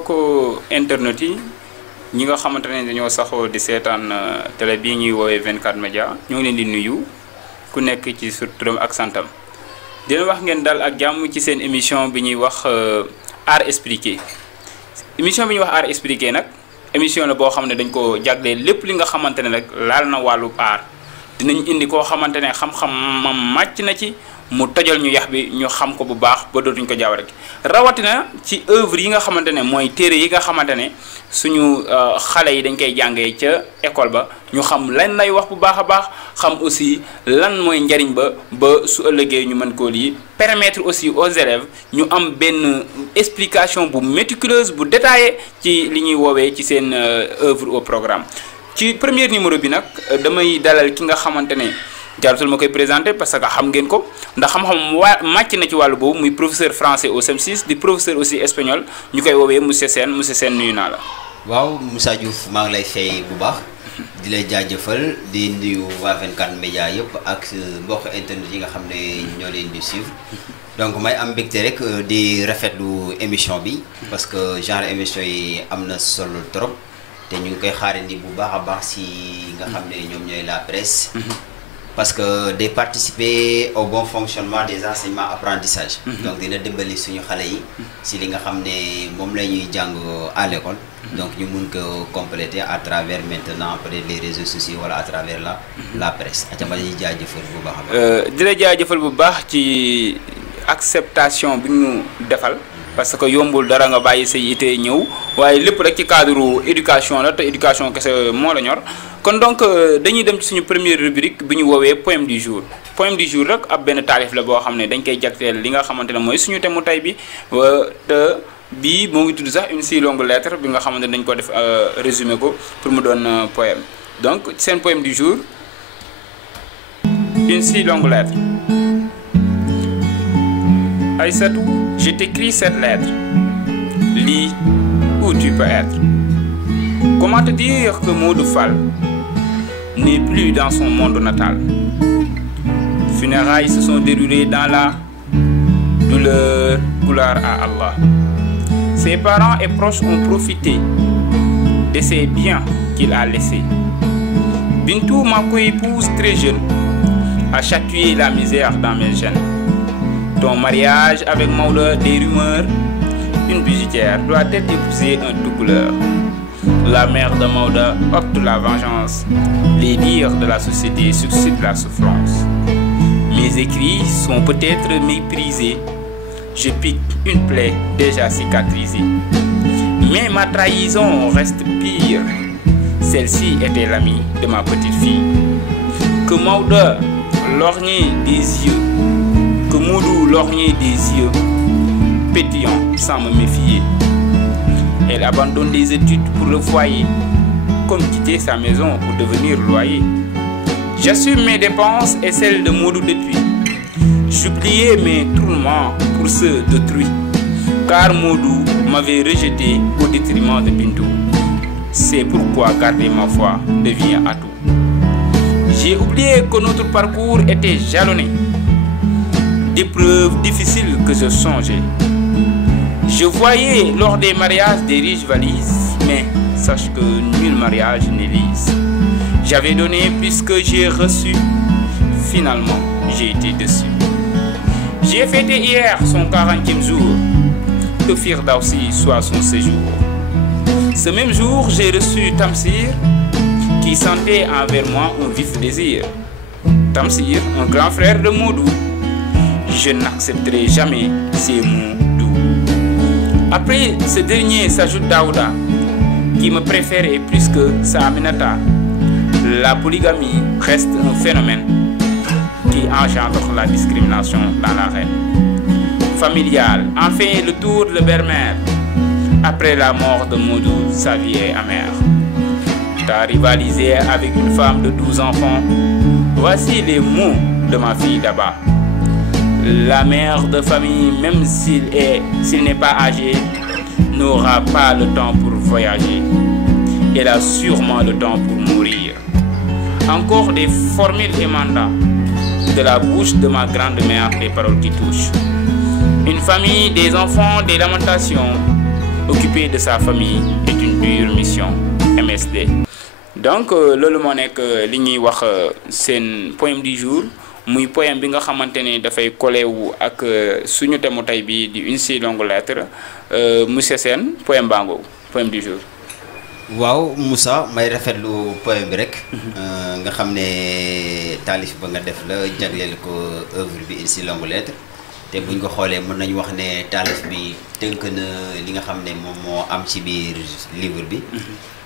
mbokk internet yi ñi nga xamante ne dañoo saxoo di seetaan télé bii ñuy woowee 24 média ñoo ngi leen di nuyu ku nekk ci sur turam ak santam di leen wax ngeen dal ak jàmm ci seen émission bi ñuy wax art expliqué. émission bi ñuy wax art expliqué nag émission la boo xam ne dañ ko jagleel lépp li nga xamante ne rek laal na wàllu art dinañ indi koo xamante ne xam-xamam màcc na ci mu tojal ñu yax bi ñu xam ko bu baax ba dootuñ ko jaaw rek rawatina ci œuvre yi nga xamante ne mooy téere yi nga xamante ne suñu xale yi dañ koy jàngee ca école ba ñu xam lan lay wax bu baax a baax xam aussi lan mooy njariñ ba su ëllëgee ñu mën koo lii permettre aussi aux élèves ñu am benn explication bu méticuleuse bu détaillée ci li ñuy woowee ci seen œuvre au programme. ci premier numéro bi nag damay dalal ki nga xamante ne jarutul ma koy présenté parce que xam ngeen ko ndax xam-xam màcc na ci wàllu boobu muy professeur français au CEM6 di professeur aussi espagnol ñu koy woowee monsieur Sène nuyu naa la. waaw Moussa Diouf maa ngi lay fay bu baax di lay jaajëfal di nuyu waa 24 média yëpp ak mbokk internet yi nga xam ne ñoo leen di suivre donc may am mbégte rek di rafetlu émission bi parce que genre émission yi am na solo trop te ñu ngi koy xaarandi bu baax a baax si nga xam ne ñoom ñooy la presse. parce que de participer au bon fonctionnement des enseignements apprentissage. donc dina dimbali suñu xale yi si li nga xam ne moom la ñuy jàng à l'école. donc ñu mun ko compléter à travers maintenant peut-être les réseaux sociaux wala à travers la presse. atama dañuy jaajëfal bu baax a baax. di la jaajëfal bu baax ci acceptation bi ñu defal. parce que yombul dara nga bàyyi say ite ñëw waaye lépp rek ci cadre éducation la te éducation kese moo la ñor kon donc dañuy dem ci suñu première rubrique bi ñu woowee poème du jour. poème du jour rek ab benn taalif la boo xam ne dañ koy jagleel li nga xamante ne mooy suñu thème mu tey bi te bii moo ngi tudd sax une si longue lettre bi nga xamante ne dañ ko def résumé ko pour mu doon poème donc seen poème du jour une si longue lettre. Aïssatou, je t'écris cette lettre. Lis où tu peux être. Comment te dire que Modou Fall n'est plus dans son monde natal? Funérailles se sont déroulées dans la douleur, gloire à Allah. Ses parents et proches ont profité de ses biens qu'il a laissés. Bintou, ma coépouse très jeune, a chatouillé la misère dans mes gènes. Ton mariage avec Maodo, des rumeurs, une bijoutière doit être épousée un tout couleur. La mère de Maodo opte la vengeance. Les dires de la société suscitent la souffrance. Mes écrits sont peut-être méprisés. Je pique une plaie déjà cicatrisée. Mais ma trahison reste pire. Celle-ci était l'amie de ma petite fille. Que Maodo lorgnait des yeux. Que Modou lorgnait des yeux pétillants sans me méfier. Elle abandonne des études pour le foyer, comme quitter sa maison pour devenir loyer. J'assume mes dépenses et celles de Modou depuis. J'oubliais mes tourments pour ceux d'autrui, car Modou m'avait rejeté au détriment de Bintou. C'est pourquoi garder ma foi devient atout. J'ai oublié que notre parcours était jalonné d'épreuves difficiles que je songeais. Je voyais lors des mariages des riches valises, mais sache que nul mariage n'est lisse. J'avais donné plus que j'ai reçu, finalement j'ai été déçu. J'ai fêté hier son 40e jour, que Firdausi soit son séjour. Ce même jour, j'ai reçu Tamsir, qui sentait envers moi un vif désir. Tamsir, un grand frère de Modou. Je n'accepterai jamais ces mots doux. Après ce dernier s'ajoute Daouda, qui me préférait plus que Saminata. La polygamie reste un phénomène qui engendre la discrimination dans la reine. Familial, enfin le tour de Bermère. Après la mort de Modou, sa vie est amère. T'as rivalisé avec une femme de 12 enfants. Voici les mots de ma fille d'Abba. La mère de famille, même s'il n'est pas âgé, n'aura pas le temps pour voyager. Elle a sûrement le temps pour mourir. Encore des formules et mandats de la bouche de ma grande-mère, des paroles qui touchent. Une famille, des enfants, des lamentations. occupé de sa famille est une dure mission. MSD. Donc loolu moo nekk li ñuy wax seen poème du jour muy poème bi nga xamante ne dafay collé wu ak suñu thème tey bi di une si longue lettre monsieur Sène poème bango poème du jour. waaw Moussa may rafetlu poème bi rek. nga xam ne taalif ba nga def la jagleel ko œuvre bi une si longue lettre te buñ ko xoolee mën nañu wax ne taalif bi tënk na li nga xam ne moom moo am ci biir livre bi.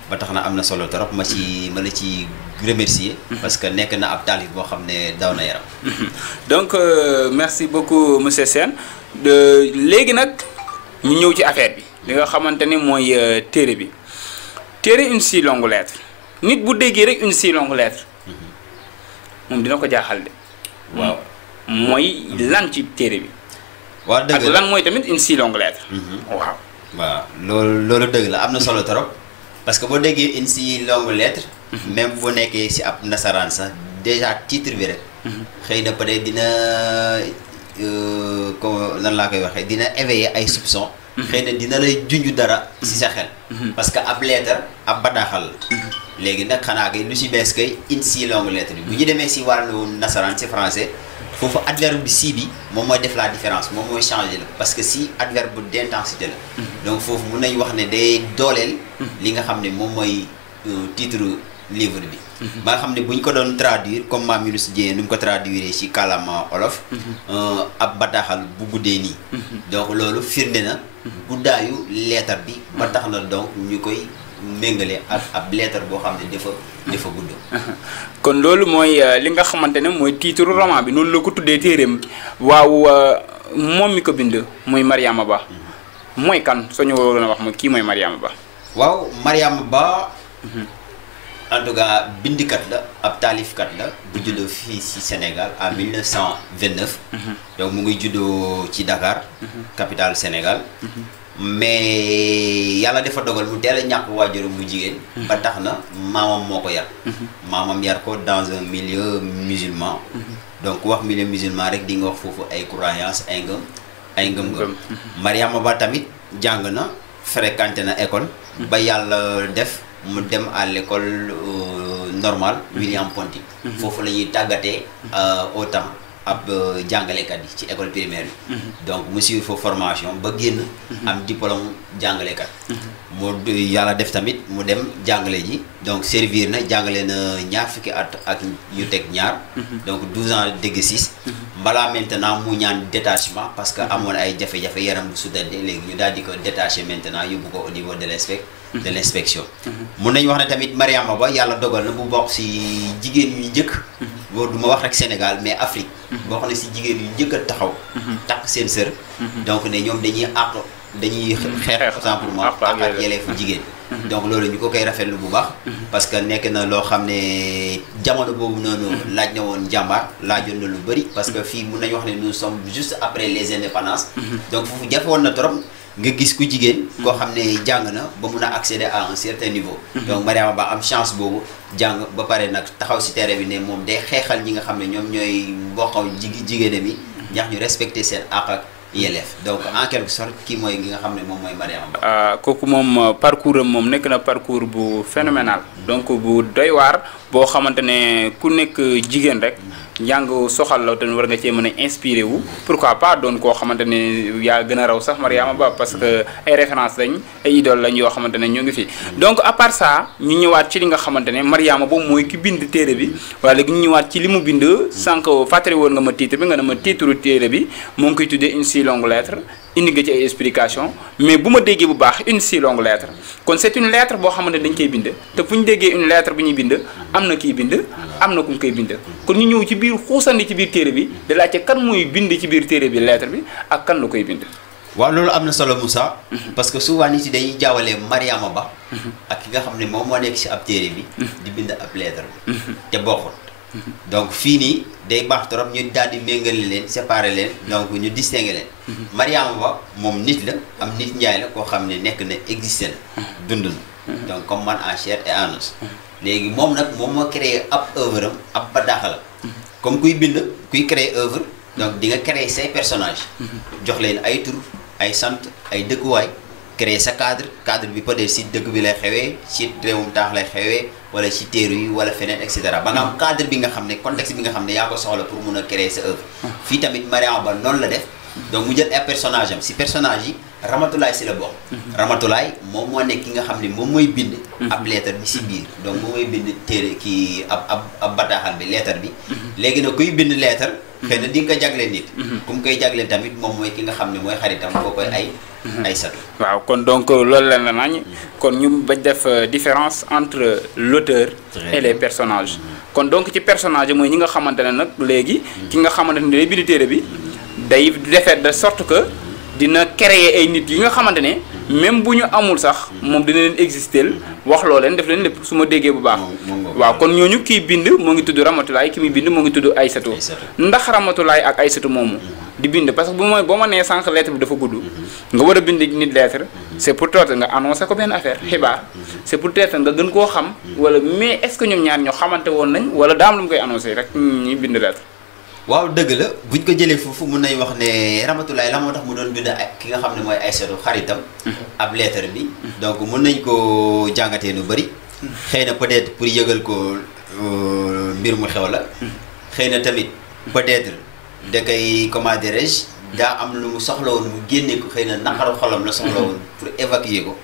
ba tax na am na solo trop ma la ci remercier parce que nekk na ab taalif boo xam ne daw na yaram. Donc merci beaucoup monsieur Sène léegi nag ñu ñëw ci affaire bi li nga xamante ni mooy téere bi téere une si longue lettre nit bu déggee rek une si longue lettre moom dina ko jaaxal de. waaw mooy lan ci téere bi. waaw dëgg la ak lan mooy tamit une si longue lettre. waaw. waaw loolu dëgg la am na solo trop. parce que boo déggee une si longue lettre. même bu nekkee si ab nasaraan sax déjà titre bi rek. xëy na peut-être dina comme nan laa koy waxee dina éveiller ay soupçons. xëy na dina lay junj dara si sa xel. parce que ab lettre ab bataaxal la. léegi nag xanaa kay lu si bees kay une si longue lettre bi bu ñu demee si wàllu nasaraan si français foofu adverbe bi si bi moom mooy def la différence moom mooy changer la parce que si adverbe d'intensité la. donc foofu mun nañu wax ne day dooleel. li nga xam ne moom mooy titre livre bi. ba nga xam ne bu ñu ko doon traduire comme Mame Younouss Dieng nu mu ko traduire ci kàllaama olof. ab bataaxal bu guddee nii. donc loolu firnde na guddaayu lettre bi. ba tax na donc ñu koy méngale ak ab lettre boo xam ne dafa gudd. kon loolu mooy li nga xamante ne mooy titre roman bi noonu la ko tuddee téereem waaw moom mi ko bind muy Mariama Ba. mooy kan soo ñu waroon a wax mooy kii mooy Mariama Ba. waaw Mariama Ba. en tout cas bindikat la ab taalifkat la bu juddoo fii ci Sénégal en 1929. donc mu ngi juddoo ci Dakar. capitale Sénégal. mais yàlla dafa dogal mu teel a ñàkk waajuram mu jigéen. ba tax na maamam moo ko yar. maamam yar ko dans un milieu musulman. donc wax milieu musulman rek di nga wax foofu ay croyances ay ngëm-ngëm. Mariama Ba tamit jàng na fréquenté na école. ba yàlla def mu dem à l'école normale William Ponty. foofu la ñuy tàggatee autant ab jàngalekat yi ci école primaire bi. donc mu suivre foofu formation ba génn. am diplôme jàngalekat. mu yàlla def tamit mu dem jàngale ji donc servir na jàngale na ñaar fukki at ak yu teg ñaar. donc 12 ans d'exercice. balaa maintenant mu ñaan détachement parce que amoon ay jafe-jafe yaram bu sutante léegi ñu daal di ko détaché maintenant yóbbu ko au niveau de l'inspection. mun nañu wax ne tamit Mariama Ba yàlla dogal na bu bokk ci jigéen yu njëkk. boo du ma wax rek Sénégal mais Afrique. boo xam ne ci jigéen yu njëkk a taxaw. takk seen sër. donc ne ñoom dañuy xeex autant pour moi ak yelleefu jigéen. donc loolu ñu ko koy rafetlu bu baax. parce que nekk na loo xam ne jamono boobu noonu laaj na woon jàmbaar laajoon na lu bëri parce que fii mun nañu wax ne nous sommes juste après les indépendances. donc foofu jafe woon na trop nga gis ku jigéen. koo xam ne jàng na ba mun a accéder à un certain niveau. donc Mariama Ba am chance boobu jàng ba pare nag taxaw ci terrain bi ne moom day xeexal ñi nga xam ne ñoom ñooy mboqaw jigéenam yi. ñax ñu respecter seen àq ak yelleef donc en quelque sorte kii mooy gi nga xam ne moom mooy Mariama Ba. kooku moom parcours am moom nekk na parcours bu phénoménal donc bu doy waar boo xamante ne ku nekk jigéen rek njàng soxal la te war nga cee mën a inspiré wu pourquoi pas doon koo xamante ne yaa gën a raw sax Mariama Ba parce que ay références lañ ay idole lañ yoo xamante ne ñoo ngi fi. donc à part ça ñu ñëwaat ci li nga xamante ne Mariama Ba mooy ki bind téere bi waaye léegi ñu ñëwaat ci li mu bind sànq fàttali woon nga ma titre bi nga ne ma titre téere bi moo ngi koy tuddee une si longue lettre. indi nga ci ay explication mais bu ma déggee bu baax une si longue lettre kon c'est une lettre boo xamante ne dañ koy bind te fu ñu déggee une lettre bu ñuy bind am na kiy bind am na ku ñu koy bind kon ñu ñëw ci biir xuusandi ci biir téere bi di laajte kan mooy bind ci biir téere bi lettre bi ak kan la koy bind. waaw loolu am na solo Moussa. parce que souvent nit yi dañuy jaawalee Mariama Ba. ak ki nga xam ne moom moo nekk ci ab téere bi. di bind ab lettre bi. te bokkul. donc fii nii day baax trop ñu daal di méngale leen séparer leen donc ñu distinguer leen. Mariama Ba moom nit la am nit njaay la koo xam ne nekk na existé na dund na. donc comme man en chair et en os. léegi moom nag moom moo créé ab œuvre am ab bataaxal comme kuy bind kuy créer œuvre donc di nga créer say personnages. jox leen ay tur ay sant ay dëkkuwaay créer sa cadre bi peut-être si dëkk bi lay xewee si réewum taax lay xewee wala ci téeru yi wala feneen et cetera ba nga am cadre bi nga xam ne contexte bi nga xam ne yaa ko soxla pour mun a créer sa œuvre fii tamit Mariama Ba noonu la def donc mu jël ay personnage am si personnage yi Ramatoulaye si la bokk Ramatoulaye moom moo nekk ki nga xam ne moom mooy bind ab lettre bi si biir donc moom mooy bind téere kii ab bataaxal bi lettre bi léegi nag kuy bind lettre xëy na di nga ko jagleel nit ku mu koy jagleel tamit moom mooy ki nga xam ne mooy xaritam koo koy Aïssatou waaw kon donc loolu la nañ kon ñu bañ def différence entre l'auteur et les personnages kon donc ci personnage mooy ñi nga xamante ne nag léegi ki nga xamante ne day bind téere bi day defee de sorte que dina créer ay nit yi nga xamante ne même bu ñu amul sax moom dina leen exister wax loo leen def leen lépp su ma déggee bu baax waaw kon ñooñu kii bind moo ngi tudd Ramatoulaye ki muy bind moo ngi tudd Aïssatou ndax Ramatoulaye ak Aïssatou moomu di bind parce que boo ma nee sànq lettre bi dafa gudd nga war a bind nit lettre c'est pour peut-être nga annoncer ko benn affaire xibaar c'est pour peut-être nga gën koo xam wala mais est-ce que ñoom ñaar ñoo xamante woon nañ wala daam lu mu koy annoncer rek ñuy bind lettre waaw dëgg la buñ ko jëlee foofu mun nañ wax ne Ramatoulaye la moo tax mu doon bind ki nga xam ne mooy Aïssatou xaritam ab lettre bi donc mun nañ ko jàngatee lu bëri xëy na peut-être pour yëgal ko mbir mu xew la xëy na tamit peut-être da koy comment dirais-je daa am lu mu soxla woon mu génne ko xëy na naqaru xolam la soxla woon pour évacuer ko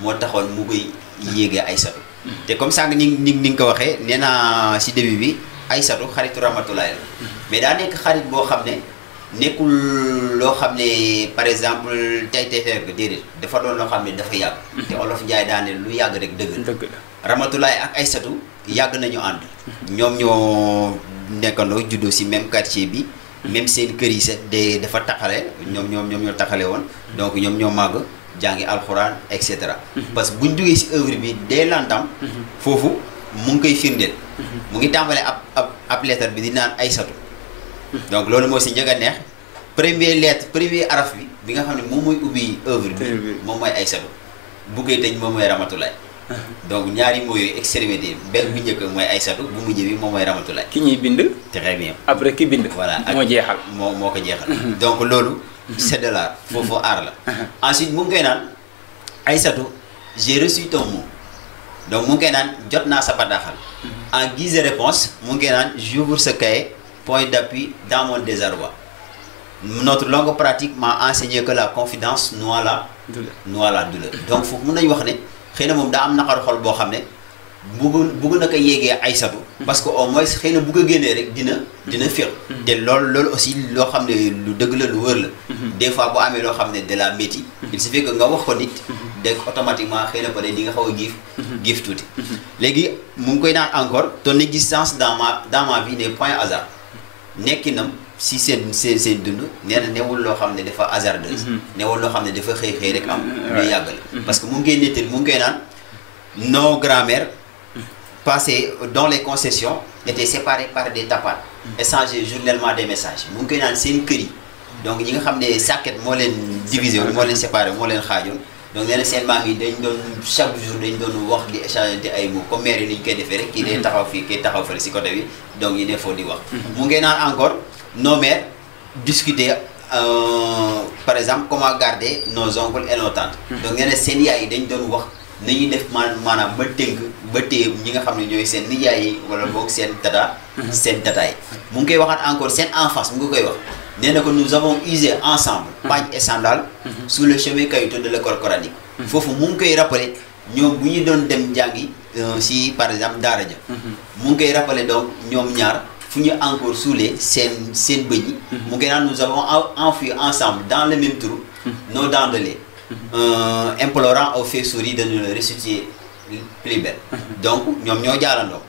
moo taxoon mu koy yéegee Aïssatou te comme ça ni nga ko waxee nee naa si début bi Aïssatou xaritu Ramatoulaye la mais daa nekk xarit boo xam ne nekkul loo xam ne par exemple tey rek déedéet dafa doon loo xam ne dafa yàgg te Olof Njaay daane lu yàgg rek dëgg la Ramatoulaye ak Aïssatou yàgg nañu ànd ñoom ñoo nekkandoo juddoo si même quartier bi même seen kër yi sax dafa taxale ñoom ñoo taxale woon donc ñoom ñoo màgg jàngi alxuraan et cetera parce que buñ duggee si œuvre bi dès longtemps foofu mu ngi koy firndeel mu ngi tàmbalee ab lettre bi di naan Aïssatou donc loolu moo si njëkk a neex premier araf bi nga xam ne moom mooy ubbi œuvre bi moom mooy Aïssatou bu koy tëj moom mooy Ramatoulaye donc ñaari mots yooyu extrémité benn bu njëkk mooy Aïssatou bu mujj bi moom mooy Ramatoulaye ki ñuy bind très bien après ki bind voilà moo jeexal moo ko jeexal donc loolu c'est de l'art foofu art la ensuite mu ngi koy naan Aïssatou j'ai reçu ton mot donc mu ngi koy naan jot naa sa bataaxal en guise de réponse mu ngi koy naan j'ouvre ce cahier point d'appui dans mon désarroi notre longue pratique m'a enseigné que la confidence noie la douleur donc foofu mun nañu wax ne xëy na moom daa am naqaru xol boo xam ne bugg na ko yéegee Aïssatou parce que au moins xëy na bu ko génnee rek dina féex te loolu aussi loo xam ne lu dëgg la lu wër la des fois boo amee loo xam ne de la métti il suffit que nga wax ko nit dégg automatiquement xëy na peut être di nga xaw a giif tuuti léegi mu ngi koy naan encore ton existence dans ma vie n'est point hasard nekkinam si seen dund nee na newul loo xam ne dafa hasardeuse newul loo xam ne dafa xëy rek am lu yàgg la parce que mu ngi koy nettali mu ngi koy naan nos grand-mères passées dont les concessions étaient séparées par des tapanes échanger journellement des messages mu ngi koy naan seen kër yi donc ñi nga xam ne sàkket moo leen divisé woon moo leen séparé moo leen xaajoon donc nee na seen maam yi dañ doon chaque jour dañ doon wax di échanger ay mots comme maire yi ni ñu koy defee rek kii day taxaw fii kii taxaw fële si côté bi donc ñu ne foofu di wax mu ngi naan encore nos mères discuter par exemple comment garder nos oncles et nos tantes donc nee na seen yaay yi dañ doon wax ni ñuy def maanaam ba téye ñi nga xam ne ñooy seen nijaay yi wala boog seen tata yi mu ngi koy waxaat encore seen enfance mu ngi koy wax nee na ko nous avons usé ensemble pagne et sandales sous le chemin caillouteux de l'école coranique foofu mu ngi koy rappeler ñoom bu ñu doon dem jàngi si par exemple daara ja mu ngi koy rappeler donc ñoom ñaar fu ñu encore suulee seen bëñ yi mu ngi naan nous avons enfui ensemble dans le même trou nos dents de lait implorant aux faits-souris de nous le restituer plus belle donc ñoom ñoo jaalandoo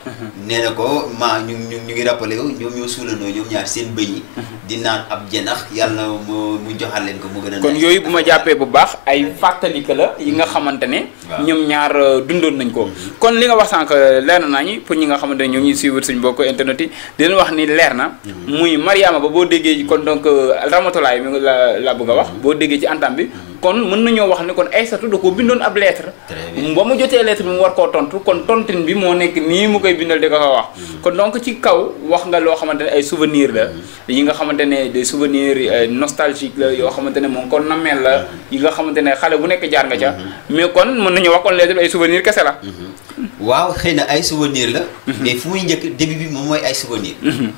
nee na ko ñu ngi rappelé wu ñoom ñoo suulandoo ñoom ñaar seen bëñ yi di naan ab jënax yàlla mu joxal leen ko mu gën a kon yooyu bu ma jàppee bu baax ay fàttalika la yi nga xamante ne ñoom ñaar dundoon nañ ko kon li nga wax sànq leer na naa ñi pour ñi nga xamante ne ñoom ñuy suivre suñu mbokk internet yi di leen wax ni leer na muy Mariama Ba boo déggee kon donc Ramatoulaye mi la bëgg a wax boo déggee ci entame bi kon mën nañoo wax ne kon Aysatu da koo bindoon ab lettre ba mu jotee lettre bi mu war koo tontu kon tontin bi moo nekk nii mu koy bindal di ko wax kon donc ci kaw wax nga loo xamante ne ay souvenir la yi nga xamante ne des souvenirs nostalgiques la yoo xamante ne moom kon nameel la yi nga xamante ne xale bu nekk jaar nga ca mais kon mën nañu wax kon lettre bi ay souvenir kese la waaw xëy na ay souvenir la mais fu muy njëkk début bi moom mooy ay souvenir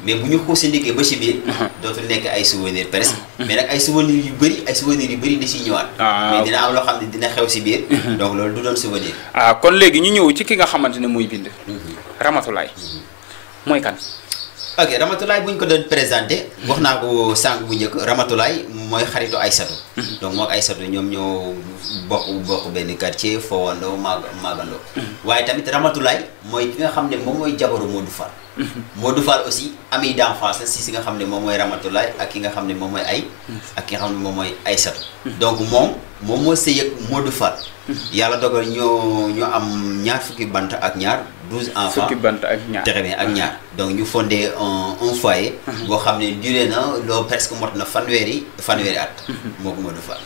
mais bu ñu xuusi ndikkee ba ci biir dootul nekk ay souvenir presque mais nag ay souvenirs yu bëri da ciy ñëwaat mais dina am loo xam ne dina xew ci biir donc loolu du doon souvenir kon léegi ñu ñëw ci ki nga xamante ne mooy bind Ramatulaay mooy kan ok Ramatulaay bu ñu ko doon présenté wax naa ko sànq bu njëkk Ramatulaay mooy xaritu Aysatu donc mook Aysatu ñoom ñoo bokk benn quartier foowandoo maagandoo waaye tamit Ramatulaay mooy ki nga xam ne moom mooy jabaru Modou Fall Modou Fall aussi ami d'enfance la si nga xam ne moom mooy Ramatulaay ak ki nga xam ne moom mooy ak ki nga xam ne moom mooy Aysatu donc moom moo sëy ak Modou Fall yàlla dogal ñoo am ñaar fukki bant ak ñaar 12 enfants fukki bant ak ñaar très bien ak ñaar donc ñu fondé un foyer boo xam ne duré na loo presque mot na fanweeri at moo ko Modou Fall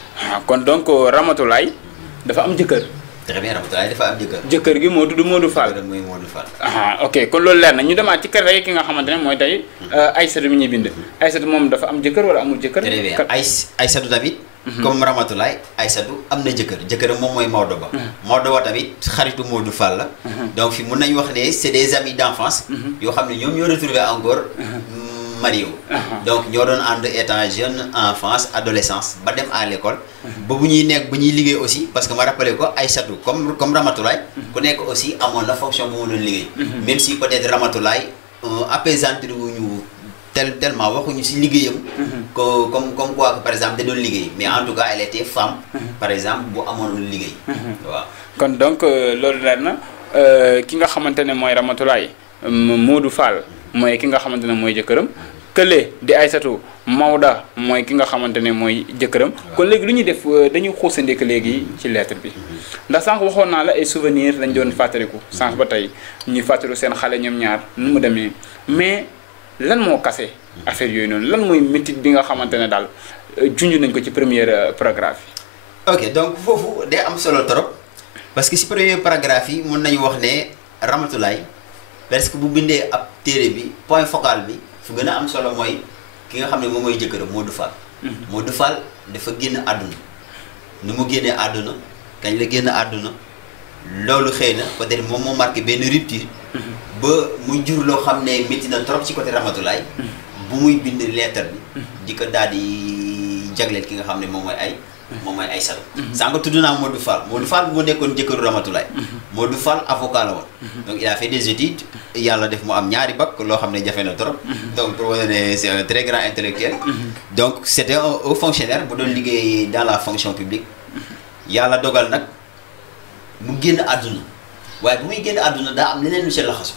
kon donc Ramatulaay dafa am jëkkër très bien Ramatulaay dafa am jëkkër gi moo tudd Modou Fall mooy Modou Fall ok kon loolu leer na ñu demaat ci kër rek ki nga xamante ne mooy tey Aysatu mi ñuy bind Aysatu moom dafa am jëkkër wala amul jëkkër très bien Aysatu tamit comme Ramatulaay Aysatu am na jëkkër moom mooy Maodo Ba Maodo Ba tamit xaritu Modou Fall la donc fi mun nañu wax ne c'est des amis d'enfance yoo xam ne ñoom ñoo retrouvé encore Mario donc ñoo doon ànd étant jeune enfance adolescence ba dem à l'école ba bu ñuy liggéey aussi parce que ma rappelé ko Aysatu comme Ramatulaay ku nekk aussi amoon na fonction bu mu doon liggéey même si peut-être Ramatulaay apaisantir wuñu tellement waxuñu ci liggéeyam comme quoi que par exemple da doon liggéey mais en tout cas elle était femme par exemple bu amoon liggéey waaw kon donc loolu leer na ki nga xamante ne mooy Ramatulaay Modou Fall mooy ki nga xamante ne mooy jëkkëram kële di Aysatu Maoda mooy ki nga xamante ne mooy jëkkëram kon léegi lu ñuy def dañuy xuusandek léegi ci lettre bi ndax sànq waxoon naa la ay souvenirs lañ doon fàttaliku sànq ba tey ñuy fàttaliku seen xale ñoom ñaar nu mu demee mais lan moo kase affaire yooyu noonu lan mooy métit bi nga xamante ne daal junj nañ ko ci première paragraphe yi ok donc foofu day am solo trop parce que si première paragraphe yi mën nañu wax ne Ramatulaay parce que bu bindee ab téere bi point focal bi fu gën a am solo mooy ki nga xam ne moom mooy jëkkëram Modou Fall Modou Fall dafa génn àdduna nu mu génnee àdduna kañ la génn àdduna loolu xëy na peut-être moom moo marqué benn rupture ba muy jur loo xam ne métti na trop ci côté Ramatulaay bu muy bind lettre bi di ko daal di jagleel ki nga xam ne moom mooy Aysatu sànq tudd naa Modou Fall moo nekkoon jëkkëru Ramatulaay Modou Fall avocat la woon donc il a fait des études yàlla def mu am ñaari bac loo xam ne jafe na trop donc pour wane ne c'est un très grand intellectuel donc c'était un haut fonctionnaire bu doon liggéey dans la fonction publique yàlla dogal nag mu génn àdduna waaye bu muy génn àdduna daa am leneen lu ci laxasu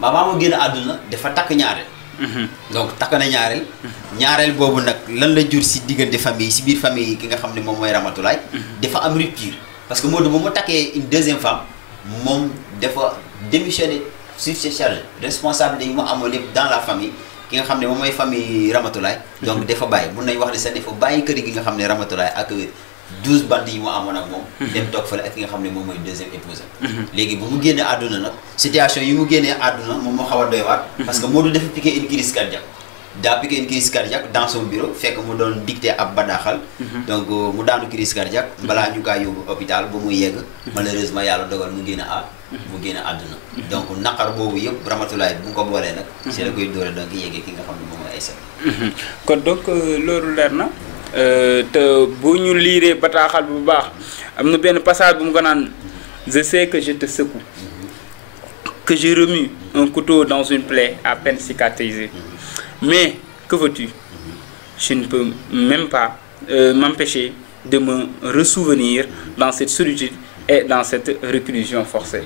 maman mu génn àdduna dafa takk ñaareel donc takk na ñaareel boobu nag lan la jur si diggante famille si biir famille ki nga xam ne moom mooy Ramatulaay dafa am rupture parce que Modou ba mu takkee une deuxième femme moom dafa démissionné sur ses charges responsable yi mu amoon lépp dans la famille ki nga xam ne moom mooy famille Ramatulaay donc dafa bàyyi mun nañu wax ne sax dafa bàyyi kër gi nga xam ne Ramatulaay ak 12 bant yi mu amoon ak moom dem toog fële ak ki nga xam ne moom mooy deuxième épouse léegi bu mu génnee àdduna nag situation yi mu génnee àdduna moom moo xaw a doy waar parce que Modou dafa piqué une crise cardiaque dans son bureau fekk mu doon dicté ab badaaxal donc mu daanu crise cardiaque balaa ñu kaa yóbbu hôpital ba muy yegg malheureusement yàlla dogal mu génn àdduna donc naqar boobu yëpp Ramatulaay bu nga ko boolee nag c'est la koy dóore donc yeggee ki nga xam ne moom mooy Aysatu kon donc loolu leer na te bu ñu liiree bataaxal bu baax am na benn passage bu mu ko naan je sais que je te secoue que je remue un couteau dans une plaie à peine cicatrisée mais que veux-tu je ne peux même pas m'empêcher de me ressouvenir dans cette solitude et dans cette réclusion forcée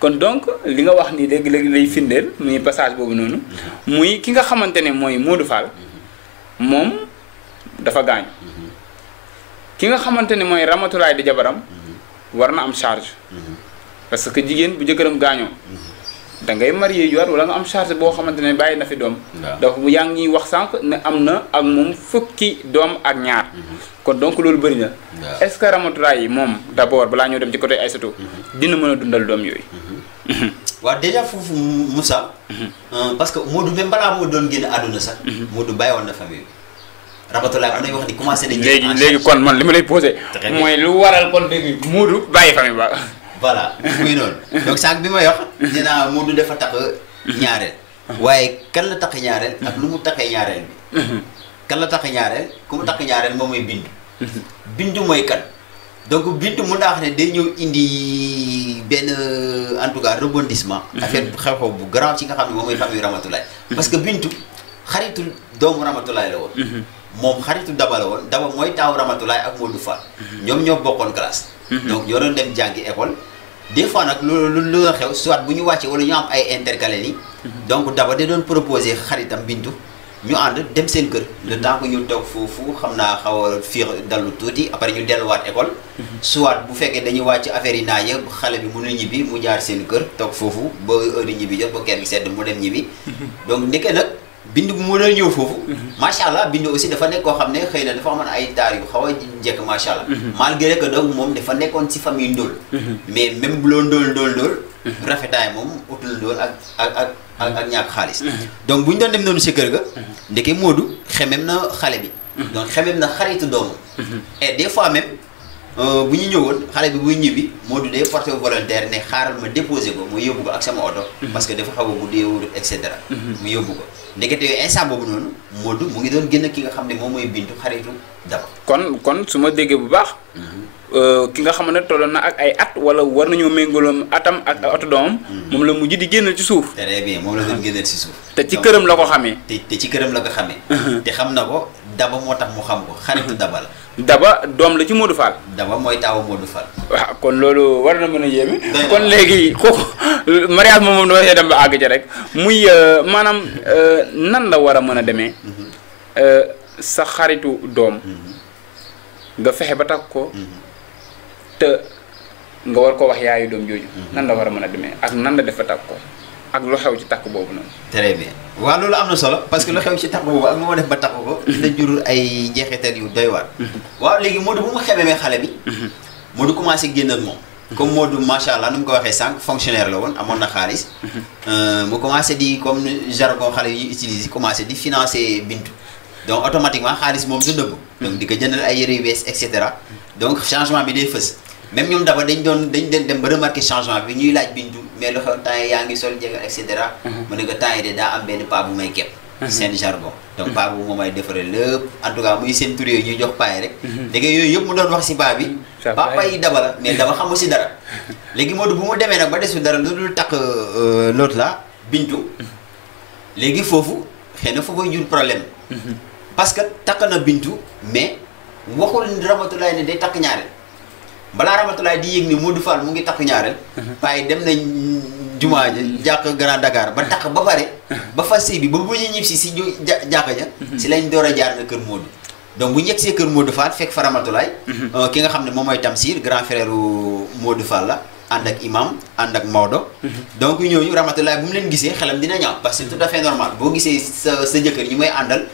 kon donc li nga wax ni léegi lay firndeel muy passage boobu noonu muy ki nga xamante ne mooy Modou Fall moom dafa gaañ ki nga xamante ne mooy Ramatulaay di jabaram war na am charge parce que jigéen bu jëkkëram gaañoo da ngay marié yu wala nga am charge boo xamante ne bàyyi na fi doom. donc yaa ngi ñuy wax sànq ne am na ak moom fukki doom ak ñaar. kon donc loolu bëri na. est-ce que Ramatoulaye yi moom d'abord balaa ñoo dem ci côté Aïssatou dina mën a dundal doom yooyu. waaw déjà foofu Moussa. parce que Modou même balaa moo doon génn àdduna sax. Modou bàyyi woon na famille bi. Ramatoulaye am nañu wax ni commencé nañu. léegi kon man li ma lay posé. mooy lu waral kon léegi Modou bàyyi famille ba. voilà muy noonu donc sànq bi ma wax dinaa Modou dafa takk ñaareel. waaye kan la takk ñaareel ak lu mu takkee ñaareel bi. kan la takk ñaareel ku mu takk ñaareel moom mooy Bintu. Bintu mooy kan donc Bintu mun naa wax ne day ñëw indi benn en tout cas rebondissement. affaire xew-xew bu garaaw ci nga xam ne moom mooy famille Ramatoulaye. parce que Bintu xaritu doomu Ramatoulaye la woon. moom xaritu Daba la woon Daba mooy taawu Ramatoulaye ak Modou Fall. ñoom ñoo bokkoon classe. donc ñoo doon dem jàngi école. des fois nag lu la xew soit bu ñu wàccee wala ñu am ay intercalés yi. donc Daba da doon proposé xaritam Bintu ñu ànd dem seen kër. le temps que ñu toog foofu xam naa xaw a fiix dallu tuuti après ñu delluwaat école. soit bu fekkee dañuy wàcc affaire yi naa yëpp xale bi mënul ñibbi mu jaar seen kër toog foofu ba heure ñibbi jot ba kenn gi sedd mu dem ñibbi. donc ndeke nag. Bintu bu mu doon ñëw foofu. macha allah Bintu aussi dafa nekk koo xam ne xëy na dafa amoon ay taar yu xaw a njëkk macha allah. malgré que donc moom dafa nekkoon ci famille ndóol. mais même bu loo ndóol. rafetaay moom utul ndóol ak ñàkk xaalis. donc bu ñu doon dem noonu si kër ga. ndeke Modou xemem na xale bi. donc xemem na xaritu doomu. et des fois même bu ñu ñëwoon xale bi buy ñibbi Modou day porté volontaire ne xaaral ma déposé ko mu yóbbu ko ak sama oto. parce que dafa xaw a guddee wut et cetera. mu yóbbu ko. ndekete yooyu instant boobu noonu Modou mu ngi doon génn ki nga xam ne moom mooy Bintu xaritu Daba. kon su ma déggee bu baax. ki nga xam ne tolloon na ak ay at wala war nañoo méngaloom atam ak oto doomam. moom la mujj di génnal ci suuf. très bien moom la doon génnal ci suuf. te ci këram la ko xamee. te ci këram la ko xamee. te xam na ko Daba moo tax mu xam ko xaritu Daba la. Daba doom la ci Modou Fall. Daba mooy taawu Modou Fall. waaw kon loolu war na mën a yéeme. kon léegi kooku mariage moom dama see dem ba àgg ci rek muy maanaam nan la war a mën a demee sa xaritu doom nga fexe ba takk ko te nga war ko wax yaayu doom jooju. nan la war a mën a demee ak nan la def ba takk ko ak lu xew ci takk boobu noonu. très bien waaw loolu am na solo parce que lu xew ci takk boobu ak nu ma def ba takk ko. dina jur ay njeexital yu doy waar. waaw léegi Modou bu mu xememee xale bi. Modou commencé génn ak moom. comme Modou macha allah nu mu ko waxee sànq fonctionnaire la woon amoon na xaalis. mu commencé di comme jargon xale yu ñuy utiliser commencé di financer Bintu. donc automatiquement xaalis moom du nëbbu. donc di ko jëndal ay yére yu bees et cetera. donc changement bi day fës. même ñoom Daba dañ dem ba remarquer changement bi ñuy laaj Bintu mais lu xew temps yi yaa ngi sol jégal et cetera. mu ne ko temps yi de daa am benn paa bu may kepp. seen jargon. donc paa bu moom may defaree lépp en tout cas muy seen tur yooyu ñuy jox paa yi rek. léegi yooyu yëpp mu doon wax si paa bi. papa yi Daba la mais Daba xamu si dara. léegi Modou bu mu demee nag ba desul dara lu dul takk l'autre là Bintu. léegi foofu xëy na foofu jur problème. parce que takk na Bintu mais waxul Ramatoulaye ne day takk ñaareel. balaa Ramatoulaye di yëg ni Modou Fall mu ngi takk ñaareel. waaye dem nañ jumaa ja jàkk Grand Dakar ba takk ba pare. ba fas sëy bi ba bu ñu ñib si jàkk ja. si lañ door a jaar na kër Modou. donc bu ñu yegsee kër Modou Fall fekk fa Ramatoulaye. ki nga xam ne moom mooy Tamsir grand frère Modou Fall la. ànd ak imam ànd ak Maodo. donc ñooñu Ramatoulaye bu mu leen gisee xelam dina ñaaw parce que c'est tout à fait normal boo gisee sa jëkkër ñi may àndal.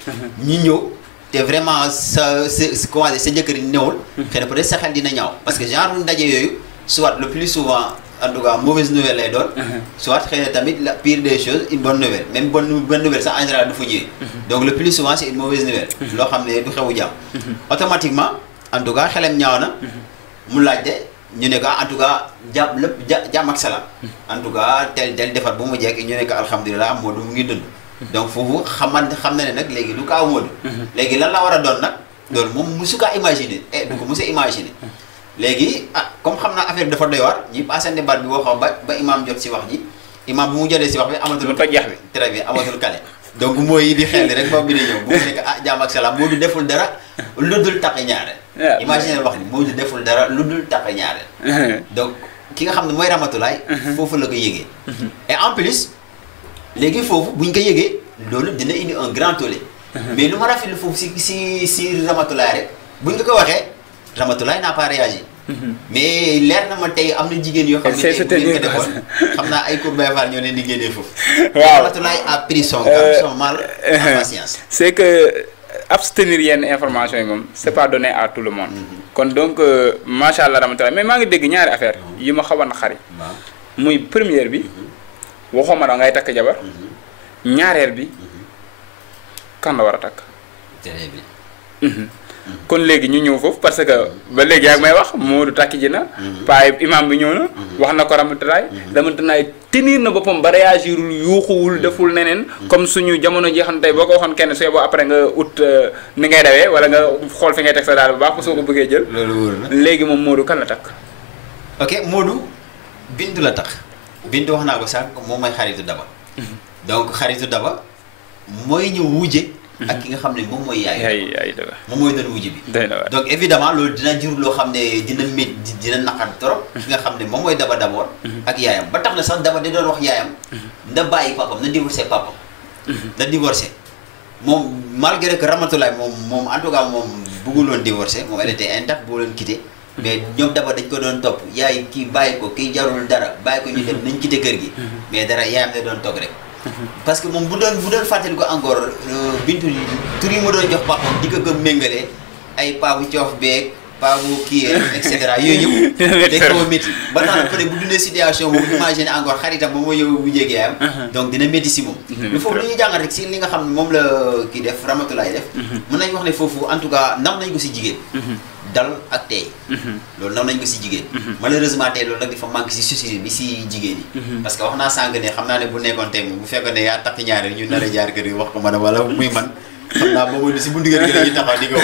ñi ñëw. te vraiment sa jëkkër yi newul. xëy na peut-être sa xel dina ñaaw parce que genre ndaje yooyu soit le plus souvent en tout cas mauvaise nouvelle lay doon. soit xëy na tamit la pire des choses une bonne nouvelle même bonne nouvelle sax en général du fa ñëwee. donc le plus souvent c'est une mauvaise nouvelle. loo xam ne du xewu jàmm. automatiquement en tout cas xelam ñaaw na. mu laajte ñu ne ko en tout cas jàmm ak salaam. en tout cas tel defar bu mu jekk ñu ne ko alhamdulilah Modou mu ngi dund. donc foofu xam na ne nag léegi du kaaw Modou. léegi lan la war a doon nag. loolu moom musu kaa imaginer du ko musu imaginer. léegi comme xam naa affaire bi dafa doy waar ñi passé débat bi waxoo ba imam jot si wax ji imam bu mu jotee si wax bi amatul. ko jeex bi très bien amatul kale. donc mooy di xel rek boobu bi di ñëw bu mu nekk jàmm ak salaam Modou deful dara lu dul takk ñaareel. imaginer wax ni Modou deful dara lu dul takk ñaareel. donc ki nga xam ne mooy Ramatoulaye. foofu la ko yëgee. et en plus. léegi foofu bu ñu ko yëgee loolu dina indi un grand tollé. mais lu ma rafetlu foofu si Ramatoulaye rek bu ñu ko waxee Ramatoulaye n'a pas réagi mais leer na ma tey am na jigéen yoo xam ne tey bu ngeen ko defoon xam naa ay cours Baye Fall ñoo leen di génnee foofu. waaw Ramatoulaye a pris son mal en patience. c'est que abstenir yenn information yi moom c'est pas donné à tout le monde. kon donc macha allah Ramatoulaye mais maa ngi dégg ñaari affaire yi ma xaw a naqari. muy première bi waxuma da ngay takk jabar. ñaareel bi kan la war a takk. très bien. kon léegi ñu ñëw foofu parce que ba léegi yaa ngi may wax Modou takki ji na. paa imam bi ñëw na. wax na ko Ramatoulaye. Ramatoulaye tenir na boppam ba réagirul yuuxuwul deful neneen. comme suñu jamono ji xam tey boo ko waxoon kenn sooy boo après nga ut ni ngay dawee wala nga xool fi ngay teg sa daal bu baax soo ko bëggee jël. loolu wóor na léegi moom Modou kan la takk. ok Modou Bintu la tax Bintu wax naa ko sànq moom mooy xaritu Daba. donc xaritu Daba mooy ñëw wujje ak ki nga xam ne moom mooy yaay Daba moom mooy doon wujj bi. donc évidemment loolu dina jur loo xam ne dina naqar trop. ki nga xam ne moom mooy Daba d'abord. ak yaayam ba tax na sax Daba da doon wax yaayam. na bàyyi papam na divorcé papam. na divorcé moom malgré que Ramatoulaye moom en tout cas moom bëggul woon divorcé moom elle était intacte boo leen quitté. mais ñoom Daba dañ ko doon topp yaay kii bàyyi ko kii jarul dara bàyyi ko ñu dem nañ quitté kër gi. mais dara yaayam da doon toog rek. parce que moom bu doon fàttali ko encore Bintu tur yi ma doon jox papam di ko méngalee ay paabu coof beeg paabu kii et cetera yooyu yëpp. day xaw a métti ba tax na bu dundee situation boobu imaginer encore xaritam ba mooy yow bu jégee am. donc dina métti si moom. mais foofu lu ñuy jàngat rek si li nga xam ne moom la kii def Ramatoulaye def. mën nañu wax ne foofu en tout cas ndam nañ ko si jigéen. dal ak tey. loolu nam nañ ko si jigéen. malheureusement tey loolu nag dafa manque si société bi si jigéen yi. parce que wax naa sànq ne xam naa ne bu nekkoon tey moom bu fekkoon ne yaa takk ñaari ñu nar a jaar kër yi wax ko man wala muy man xam naa boobu si buntu kër gi la ñuy taxaw di ko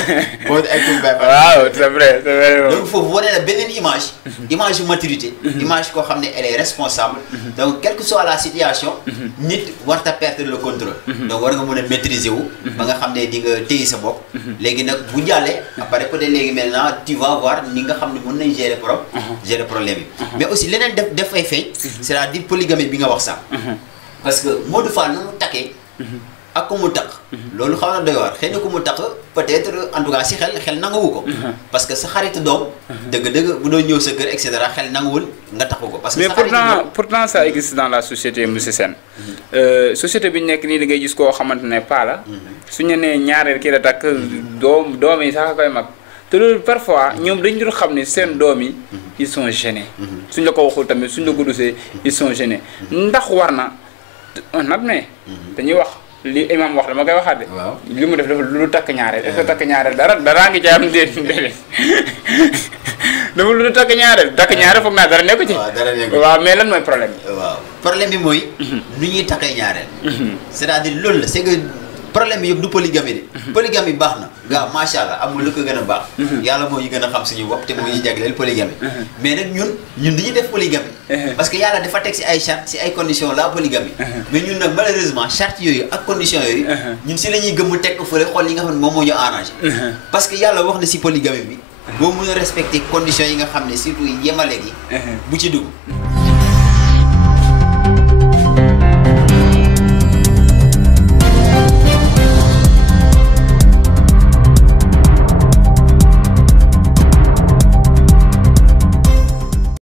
boo ay tur Baye Fall. waaw c'est vrai c'est vrai. donc foofu wane na beneen image. image yu maturité. image koo xam ne elle est responsable. donc quelle que soit la situation. nit warta perdre le contrôle. donc war nga mën a maîtriser wu. ba nga xam ne di nga téye sa bopp. léegi nag bu jàllee après peut-être léegi maintenant tu vas voir ni nga xam ne mën nañ gérer problème yi. mais aussi leneen def ay feeñ. c'est-à-dire polygamie bi nga wax sax. parce que Modou Fall nu mu takkee. ak ku mu takk. loolu xam na doy waar xëy na ku mu takk peut-être en tout cas si xel nanguwu ko. parce que sa xaritu doom. dëgg-dëgg bu doon ñëw sa kër et cetera xel nanguwul nga takku ko. parce que sa xaritu doom mais pourtant ça existe dans la société monsieur Sène. société bi ñu nekk nii da ngay gis koo xamante ne paa la. suñu nee ñaareel kii la takk doom yi sax koy mag. te loolu parfois ñoom dañu doon xam ne seen doom yi. ils sont gênés. suñ la ko waxul tamit suñ la ko dusee ils sont gênés. ndax war na on admet dañuy wax. li imam wax dama koy waxaat de. waaw li mu def dafa lu takk ñaareel. est-ce que takk ñaareel daraa ngi ci am déedéet dafa lu takk ñaareel foog naa dara nekku ci. waaw dara nekku ci waaw mais lan mooy problème bi. waaw problème bi mooy. nu ñuy takkee ñaareel. c'est-à-dire loolu la c'est que problème bi yëpp du polygamie de. polygamie baax na. gaa macha allah amul lu ko gën a baax. yàlla moo ñu gën a xam suñu bopp te moo ñu jagleel polygamie. mais nag ñun dañuy def polygamie. parce que yàlla dafa teg si ay charte si ay conditions la polygamie. mais ñun nag malheureusement charte yooyu ak conditions yooyu. ñun si la ñuy gëm teg ko fële xool yi nga xam ne moom moo ñu arrangé. parce que yàlla wax na si polygamie bi. boo mën a respecter conditions yi nga xam ne surtout yemale gi. bu ci dugg.